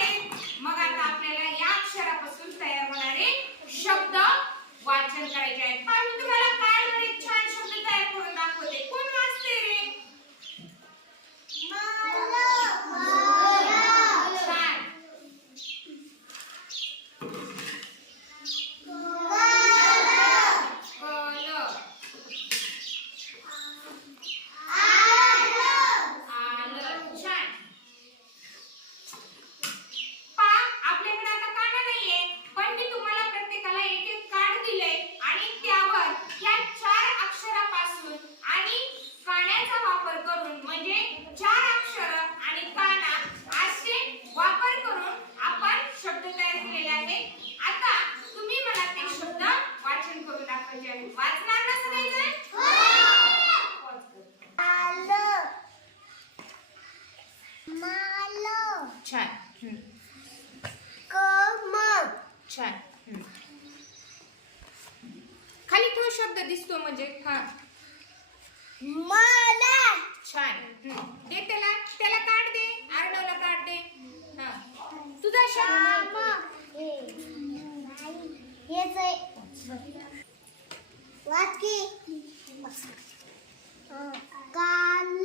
आहे. मग आता आपल्याला या अक्षरापासून तयार होणारे शब्द वाचन करायचे आहेत. तुम्हाला पाहिजे आहे वाचणार ना छान खाली तो शब्द दिसतो म्हणजे हा. छान दे त्याला त्याला काढ दे आर्णवला काढ दे हा तुझा शब्द काल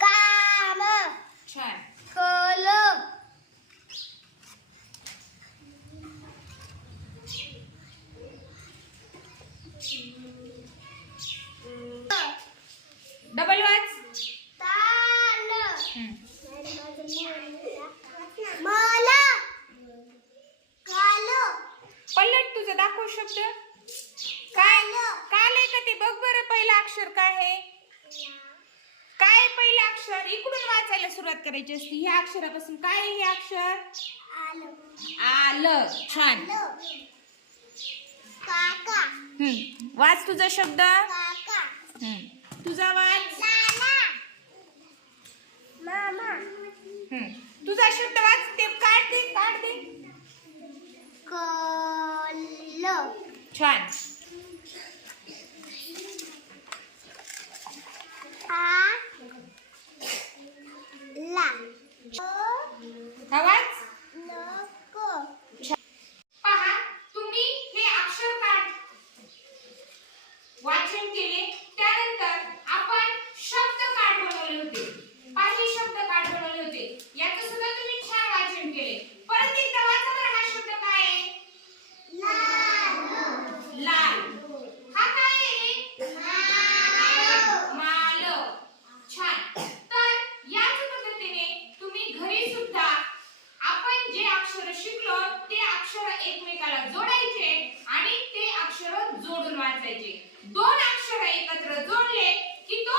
काम. छान. कल डबल वाच ताल हम्म. मला काल पलट तुझं दाखव शब्द काय काल आहे का ते? बघ बरं पहिलं अक्षर काय आहे. काय पहिलं अक्षर? इकडून वाचायला सुरुवात करायची असते. ह्या अक्षरापासून काय आहे हे अक्षर? आलं. छान. काका हम्म. वाच तुझा शब्द. काका हम्म. तुझा वाच. मामा हम्म. तुझा शब्द वाच. ते काढ दे काढ दे छान. पहा तुम्ही हे अक्षर काढ वाचन केले त्यानंतर आपण शब्द बनवले होते. शब्द बनवले होते. याचं सुद्धा तुम्ही छान वाचन केले परत एकदा वाचा बरं हा शब्द काय आहे लाल लाल हा काय आहे माल माल छान तर याच पद्धतीने तुम्ही घरी सुद्धा आपण जे अक्षर शिकलो ते अक्षर एकमेकाला जोडायचे आणि ते अक्षर जोडून वाचायचे. दोन अक्षर एकत्र जोडले की तो